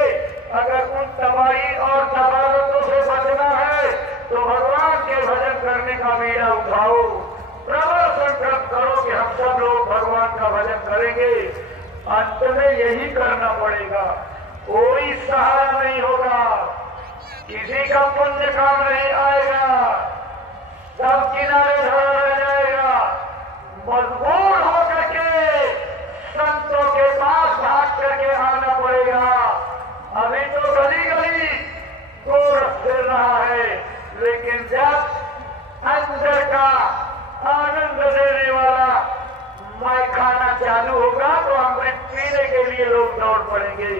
अगर उन तबाही और तबादतों से बचना है तो भगवान के भजन करने का बीड़ा उठाओ, प्रबल संकल्प करो कि हम सब लोग भगवान का भजन करेंगे। अंत में यही करना पड़ेगा, कोई सहारा नहीं होगा, किसी का पुण्य काम नहीं आएगा, सब किनारे धरा रह जाएगा। मजबूर होकर के संतों के पास भाग करके आना पड़ेगा। अभी तो गली गली गोरख फिर रहा है, लेकिन जब अंदर का आनंद देने वाला मैं खाना चालू होगा तो अमृत पीने के लिए लोग दौड़ पड़ेंगे।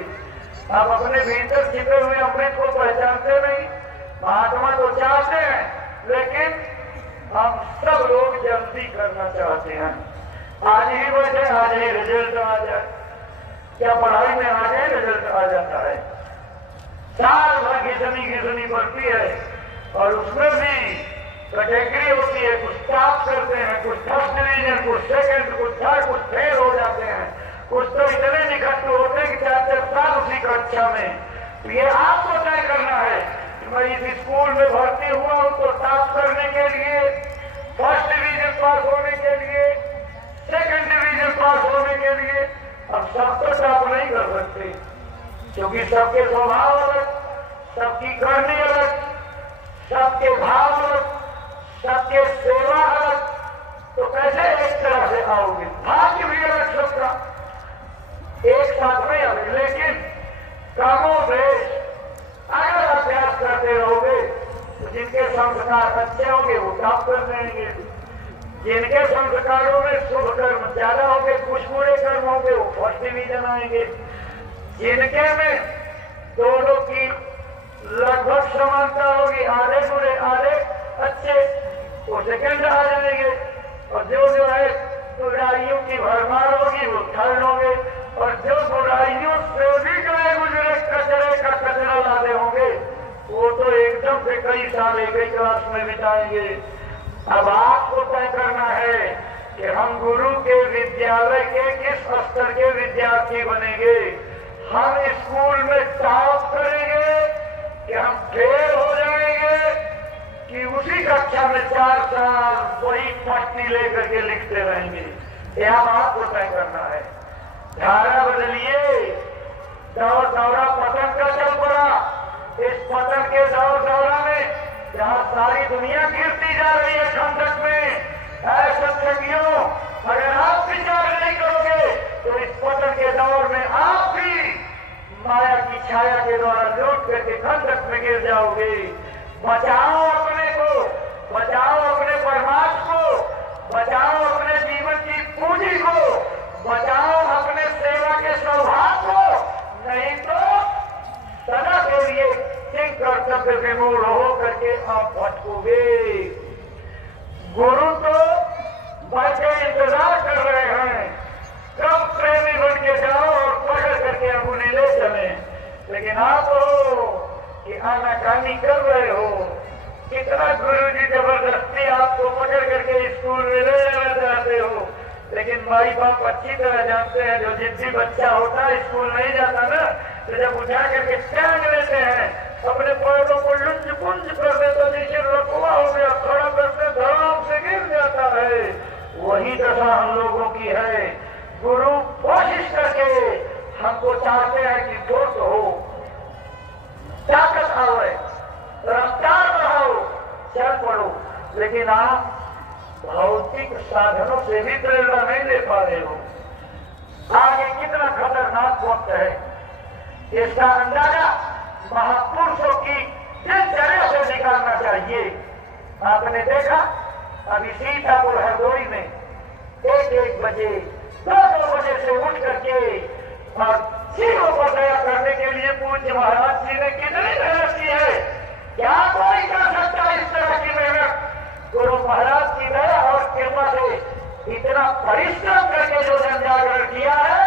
आप अपने भीतर छिपे हुए अमृत को पहचानते नहीं, महात्मा तो चाहते हैं, लेकिन हम सब लोग जल्दी करना चाहते हैं। आज ही बैठे, आज ही रिजल्ट आ जाए। क्या पढ़ाई में आज ही रिजल्ट आ जाता है? साल भर घिसनी घिसनी पड़ती है और उसमें भी कैटेगरी होती है, कुछ टॉप करते हैं, कुछ फर्स्ट डिवीजन, कुछ सेकंड, कुछ थर्ड, कुछ फेल हो जाते हैं, कुछ तो इतने निकट होते हैं कि 4-4 साल उसी कक्षा में। तो ये आपको तय करना है कि मैं इस स्कूल में भर्ती हुआ हूं तो टॉप करने के लिए, फर्स्ट डिवीजन पास होने के लिए, सेकंड डिवीजन पास होने के लिए। अब सब तो टॉप नहीं कर सकते क्योंकि सबके स्वभाव अलग, सबकी करनी अलग, सबके भाव अलग, सबके सेवा अलग, तो कैसे एक तरह से आओगे? भाग्य भी अलग सबका, एक साथ में अलग। लेकिन कामोदेश अगर अभ्यास करते रहोगे तो जिनके संस्कार अच्छे होंगे वो काम कर देंगे, जिनके संस्कारों में शुभ कर्म ज्यादा होंगे, कुछ बुरे कर्म होंगे, वो फर्स्ट डिवीजन आएंगे। जिनके में दोनों की लगभग समानता होगी, आधे बुरे आधे अच्छे, वो सेकंड आ जाएंगे। और जो है बुराइयों की भरमार होगी वो थर्ड होंगे। और जो बुराइयों से भी गए गुजरे कचरे का कचरा लादे होंगे वो तो एकदम से कई साल एक ही क्लास में बिताएंगे। अब आपको तय करना है कि हम गुरु के विद्यालय के किस स्तर के विद्यार्थी बनेंगे। हम स्कूल में टॉप करेंगे कि हम फेल हो जाएंगे, कि उसी कक्षा में 4 साल वही पटनी लेकर के लिखते रहेंगे। यह आपको तय करना है। धारा बदलिए, दौर दौरा पतन का चल पड़ा। इस पतन के दौर दौरा में जहां सारी दुनिया गिरती जा रही है खंडक में, ऐसे सत्संगियों अगर आप विचार नहीं करोगे तो इस पतन के दौर में आप भी माया की छाया के द्वारा लौट करके खंडक में गिर जाओगे। बचाओ अपने को, बचाओ अपने परमात्मा को, बचाओ अपने जीवन की पूंजी को, बचाओ अपने सेवा के सौभाग्य को, नहीं तो सदा के लिए किंग कर्तव्य विमूढ़ हो करके आप भटकोगे। गुरु तो बच्चे इंतजार कर रहे हैं कब प्रेमी बन के जाओ और पकड़ करके आप उन्हें ले चले, लेकिन आप हो कि आनाकानी कर रहे हो। कितना गुरु जी जबरदस्ती आपको पकड़ करके स्कूल में ले जाना चाहते हो, लेकिन माई बाप अच्छी तरह जानते हैं जो जिद्दी बच्चा होता है स्कूल नहीं जाता ना, तो जब उठा करके टांग लेते हैं, अपने पैरों को लुंज पुंज कर देते, नीचे रखुआ हो गया, खड़ा करते धड़ाम से गिर जाता है। वही दशा हम लोगों की है। गुरु कोशिश करके हमको चाहते हैं कि जोश हो, ताकत आवे, रफ्तार बढ़ाओ, चल पड़ो, लेकिन आप भौतिक साधनों से भी प्रेरणा नहीं ले पा रहे हो। आगे कितना खतरनाक वक्त है इसका अंदाजा महापुरुषों की दिनचर्या से निकालना चाहिए। आपने देखा अभी सीतापुर हरदोई में 1-1 बजे 2-2 बजे से उठ करके और चीजों पर दया करने के लिए पूज्य महाराज जी ने कितनी मेहनत की है। क्या कोई कर सकता है इस तरह की मेहनत? गुरु महाराज की दया और कृपा से इतना परिश्रम करके जो जन जागरण किया है,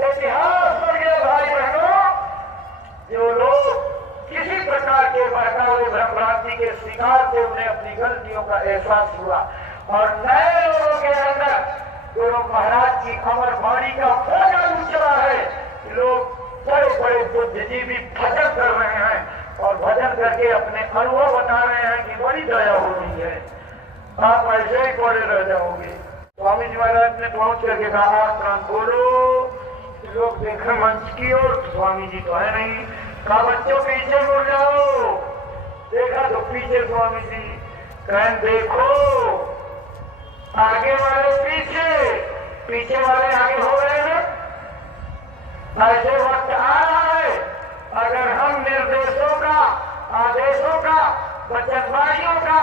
इतिहास बन गया भाई बहनों। जो लोग किसी प्रकार के बहकावे भ्रमभ्रांति के शिकार थे उन्हें अपनी गलतियों का एहसास हुआ और नए लोगों के अंदर गुरु महाराज की अमर वाणी का भोजन उछला है। लोग बड़े बड़े बुद्धिजीवी भजन कर रहे हैं और भजन करके अपने अनुभव बता रहे हैं कि बड़ी दया हो रही है। आप ऐसे ही पड़े रह जाओगे। स्वामी जी महाराज ने पहुंच करके कहा प्राण बोलो। लोग देखे मंच की ओर, स्वामी जी तो है नहीं। कहा बच्चों पीछे मुड़ जाओ। देखा तो पीछे स्वामी जी। कहें देखो आगे वाले पीछे, पीछे वाले आगे हो गए ना। ऐसे वक्त आ रहा है अगर हम निर्देशों का, आदेशों का, वचनबाजियों का,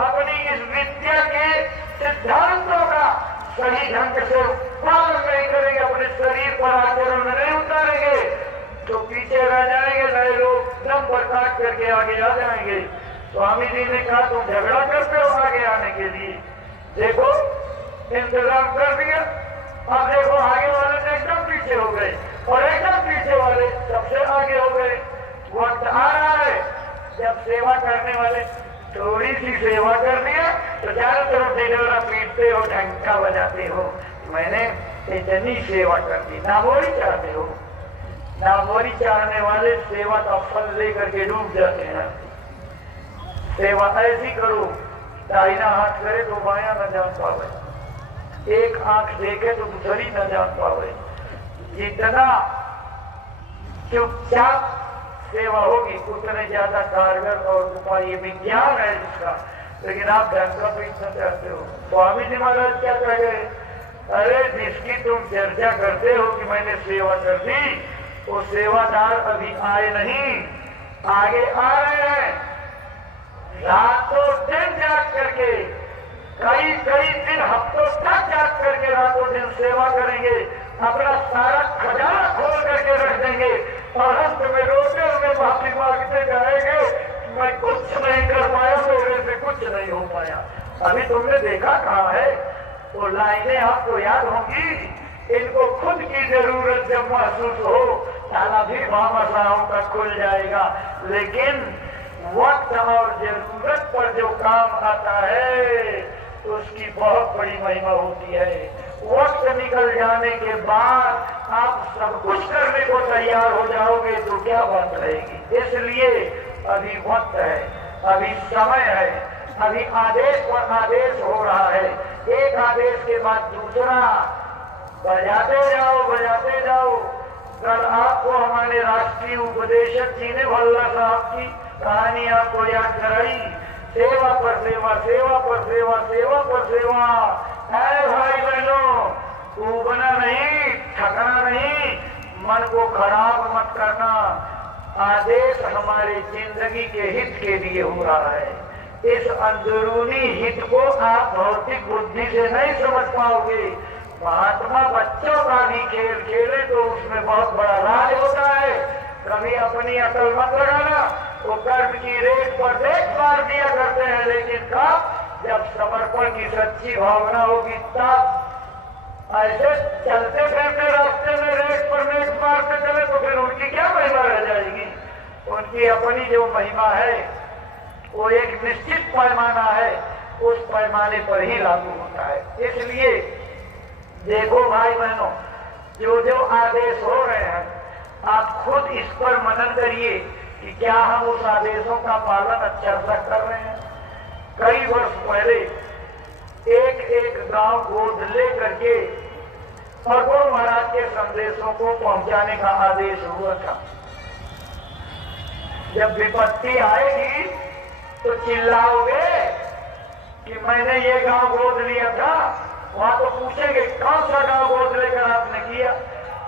अपनी इस विद्या के सिद्धांतों का सही ढंग से पालन नहीं करेंगे, अपने शरीर पर आचरण नहीं उतारेंगे, तो पीछे रह जाएंगे। नए लोग दम पर काट करके आगे आ जाएंगे। स्वामी जी ने कहा तुम झगड़ा करते हो आगे आने के लिए, देखो इंतजाम कर दिया। अब देखो आगे वाले तो एकदम पीछे हो गए और एकदम पीछे वाले सबसे आगे हो गए। वक्त आ रहा है जब सेवा करने वाले थोड़ी सी सेवा कर दिया तो चारों तरफ ढिढोरा पीटते हो, ढंका बजाते हो, मैंने इतनी सेवा कर दी। नामोरी चाहते हो। नामोरी चाहने वाले सेवा का फल लेकर के डूब जाते हैं। सेवा ऐसी करो दाहिना हाथ करे तो बायां न जान पावे, एक आंख देखे तो दूसरी न जान पावे। जितना चुपचाप सेवा होगी उतने ज्यादा कारगर और उपाय विज्ञान है जिसका। लेकिन आप ढंग का पूछना चाहते हो। स्वामी जी महाराज क्या कह गए? अरे जिसकी तुम चर्चा करते हो कि मैंने सेवा कर दी, वो सेवादार अभी आए नहीं, आगे आ रहे हैं। रातों दिन जाग करके, कई कई दिन हफ्तों तक जाग करके रातों दिन सेवा करेंगे, अपना सारा खजाना खोल करके रख देंगे और अंत में रोते हुए माफी मांगते जाएंगे, मैं कुछ नहीं कर पाया, मेरे से कुछ नहीं हो पाया। अभी तुमने देखा कहाँ है? वो लाइनें आपको याद होंगी, इनको खुद की जरूरत जब महसूस हो, ताला भी भामाशाहों का खुल जाएगा। लेकिन वक्त और जरूरत पर जो काम आता है तो उसकी बहुत बड़ी महिमा होती है। वक्त निकल जाने के बाद आप सब कुछ करने को तैयार हो जाओगे तो क्या बात रहेगी। इसलिए अभी वक्त है, अभी समय है, अभी आदेश पर आदेश हो रहा है, एक आदेश के बाद दूसरा, बजाते जाओ बजाते जाओ। कल आपको हमारे राष्ट्रीय उपदेशक जी ने भल्ला साहब की कहानी आपको याद कराई, सेवा पर सेवा, सेवा पर सेवा, सेवा पर सेवा। है भाई बहनों, ऊबना नहीं, थकना नहीं, मन को खराब मत करना। आदेश हमारे जिंदगी के हित के लिए हो रहा है। इस अंदरूनी हित को आप भौतिक बुद्धि से नहीं समझ पाओगे। महात्मा बच्चों का भी खेल खेले तो उसमें बहुत बड़ा राज होता है। कभी अपनी अकल मत लगाना, वो कर्म की रेख पर देख मार दिया करते हैं, लेकिन कब? जब समर्पण की सच्ची भावना होगी तब। ऐसे चलते फिरते रास्ते में रेख पर रेख मारते चले तो फिर उनकी क्या महिमा रह जाएगी? उनकी अपनी जो महिमा है वो एक निश्चित पैमाना है, उस पैमाने पर ही लागू होता है। इसलिए देखो भाई बहनों, जो जो आदेश हो रहे हैं आप खुद इस पर मनन करिए कि क्या हम उस आदेशों का पालन अच्छा सा कर रहे हैं। कई वर्ष पहले एक एक गांव गोद ले करके और गुरु महाराज के संदेशों को पहुंचाने का आदेश हुआ था। जब विपत्ति आएगी तो चिल्लाओगे कि मैंने ये गांव गोद लिया था, वहां तो पूछेंगे कौन सा गांव गोद लेकर आपने किया,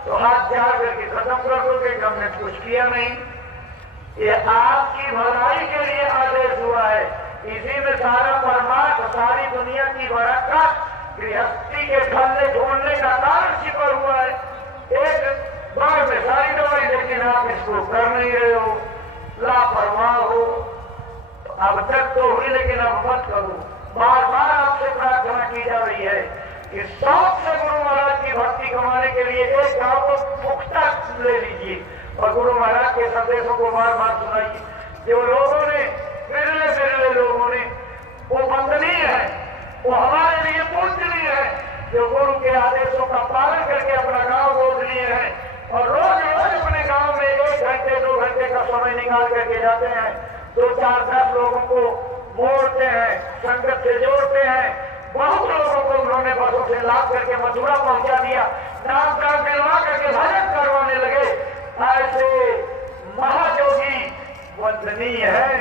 तो हाथ झाड़ करके खत्म कर दोगे कि हमने कुछ किया नहीं। ये आपकी भलाई के लिए आदेश हुआ है। इसी में सारा परमार्थ, सारी दुनिया की बरकत, गृहस्थी के फलने ढूंढने का कारण छिपा हुआ है। एक बार में सारी दवाई, लेकिन आप इसको कर नहीं रहे हो, लापरवाह हो। अब तक तो हुई, लेकिन अब मत करो। बार बार आपसे प्रार्थना की जा रही है कि शौक से गुरु महाराज की भक्ति कमाने के लिए एक गांव को पुख्ता ले लीजिए और गुरु महाराज के संदेशों को बार बार सुनाइए। जो लोगों ने, बिरले बिरले लोगों ने, वो वंदनीय है, वो हमारे लिए पूजनीय है, जो गुरु के आदेशों का पालन करके अपना गांव गोद लिए हैं और रोज रोज अपने गांव में 1 घंटे 2 घंटे का समय निकाल करके जाते हैं, 2 4 10 लोगों को मोड़ते हैं, संगत से जोड़ते हैं। बहुत लोगों को उन्होंने बसों से लाद करके मथुरा पहुंचा दिया, नाम प्राण दिलवा करके भजन करवाने लगे। ऐसे महायोगी वंदनीय है।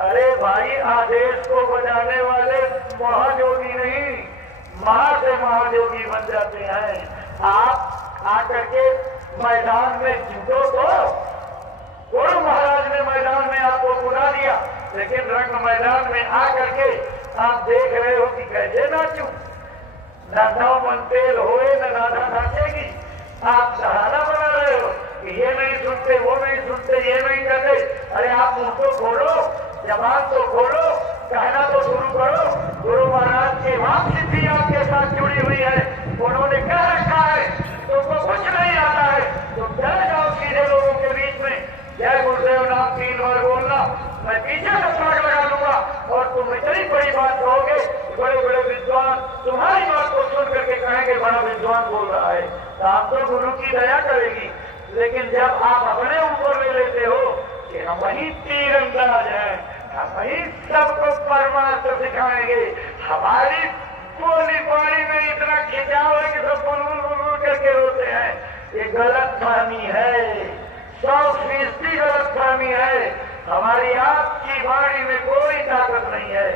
अरे भाई, आदेश को बजाने वाले महायोगी नहीं, महा से महायोगी बन जाते हैं। आप आकर के मैदान में जुटो तो गुरु महाराज ने मैदान में आपको बुला दिया, लेकिन रंग मैदान में आकर के आप देख रहे हो कि कैसे नाचू, न नौ मन तेल होए न राधा नाचेगी। आप सहारा बना रहे हो कि ये नहीं सुनते, वो नहीं सुनते, ये नहीं करते। अरे आप मुंह तो खोलो, जबान तो खोलो, कहना तो शुरू करो। गुरु महाराज की वापसी आपके साथ जुड़ी हुई है। उन्होंने कह रखा है तुमको कुछ नहीं आता है, तुम चले जाओ सीधे लोगों के बीच में, जय गुरुदेव नाम 3 बार बोलना, मैं पीछे से पलट लगा दूंगा और तुम इतनी बड़ी बात कहोगे, बड़े बड़े विद्वान तुम्हारी बात को सुन करके कहेंगे बड़ा विद्वान बोल रहा है। तो आपको गुरु की दया करेगी। लेकिन जब आप अपने ऊपर ले लेते हो कि हम वही तीरंदाज हैं, हम वही सबको परमार्थ सिखाएंगे, हमारी बोली बाणी में इतना खिंचाव है कि सब बुलबुल बुलबुल करके रोते हैं, ये गलत फहमी है, 100% गलत फहमी है। हमारी आपकी वाणी में कोई ताकत नहीं है।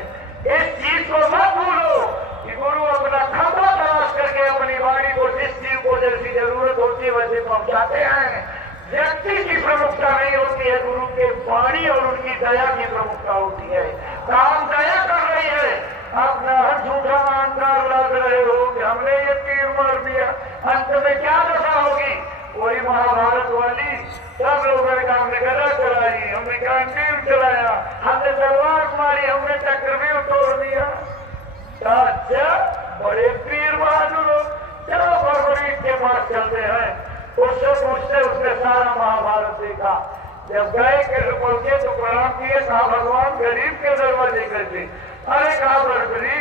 इस चीज को मत भूलो कि गुरु अपना खंभा तलाश करके अपनी वाणी को जिस जीव को जैसी जरूरत होती है वैसे पहुंचाते हैं। व्यक्ति की प्रमुखता नहीं होती है, गुरु के वाणी और उनकी दया की प्रमुखता होती है। काम दया कर रही है, अपना झूठा अहंकार लाद रहे हो कि हमने ये तीर मार दिया, अंत में क्या दशा होगी? वही महाभारत वाली, सब लोगों ने हमने गदा चलाई, हमने गांडीव चलाया, हमने तलवार मारी, हमने चक्रव्यूह तोड़ दिया। अच्छा, बड़े पीर बहादुर हो, चलो बरबरी के पास चलते हैं। उससे पूछते, उसने सारा महाभारत देखा। जब गए के पहुंचे तो प्रणाम किए, कहा भगवान गरीब के दरवाजे कैसे? अरे कहा बरबरी,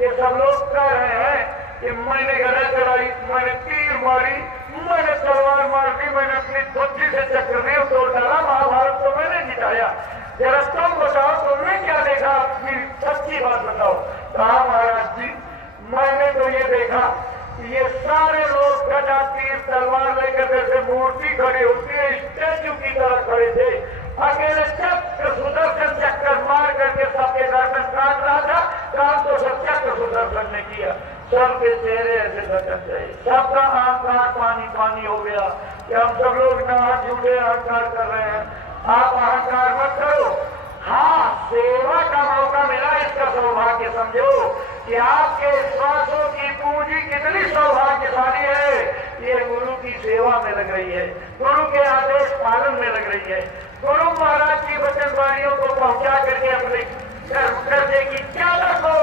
ये सब लोग कह रहे हैं कि मैंने गदा चलाई, मैंने तीर मारी, मैंने तलवार मार दी, मैंने अपनी बुद्धि से चक्रव्यूह तोड़ डाला, महाभारत तो मैंने जिताया। जरा तुम बताओ, तुमने क्या देखा? अपनी सच्ची बात बताओ। कहा महाराज जी, मैंने तो ये देखा कि ये सारे लोग गदा तीर तलवार लेकर जैसे मूर्ति खड़ी होती है स्टैच्यू की तरह खड़े थे। अकेले चक्र सुदर्शन चक्कर मार करके सबके दर्शन काट रहा था। काम तो सब चक्र सुदर्शन ने किया। सबके चेहरे ऐसे लटक गए, सबका अहंकार पानी पानी हो गया कि हम सब लोग ना झूठे अहंकार कर रहे हैं। आप अहंकार मत करो। हाँ, सेवा का मौका मिला, इसका सौभाग्य समझो कि आपके श्वासों की पूंजी कितनी सौभाग्यशाली है। ये गुरु की सेवा में लग रही है, गुरु के आदेश पालन में लग रही है, गुरु महाराज की वचन वाणियों को पहुंचा करके अपने कर्जे की चादर को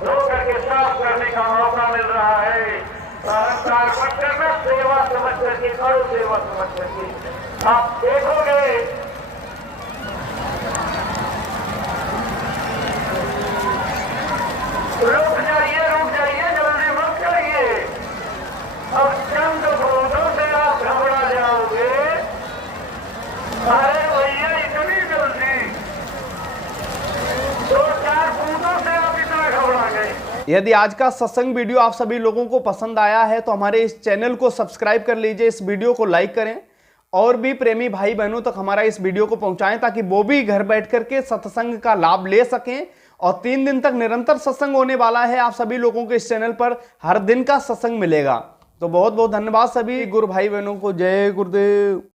धो करके साफ करने का मौका मिल रहा है। अहंकार मत करना, सेवा समझ करके करो, सेवा समझ करके। आप देखोगे रुक जाइए, जल्दी मत करिए। अब चंद बूंदों से आप घबरा जाओगे। अरे भैया, इतनी जल्दी? 2-4 बूंदों से आप इतना घबरा गए? यदि आज का सत्संग वीडियो आप सभी लोगों को पसंद आया है तो हमारे इस चैनल को सब्सक्राइब कर लीजिए, इस वीडियो को लाइक करें और भी प्रेमी भाई बहनों तक हमारा इस वीडियो को पहुंचाएं ताकि वो भी घर बैठ करके सत्संग का लाभ ले सकें। और 3 दिन तक निरंतर सत्संग होने वाला है। आप सभी लोगों को इस चैनल पर हर दिन का सत्संग मिलेगा। तो बहुत बहुत धन्यवाद सभी गुरु भाई बहनों को। जय गुरुदेव।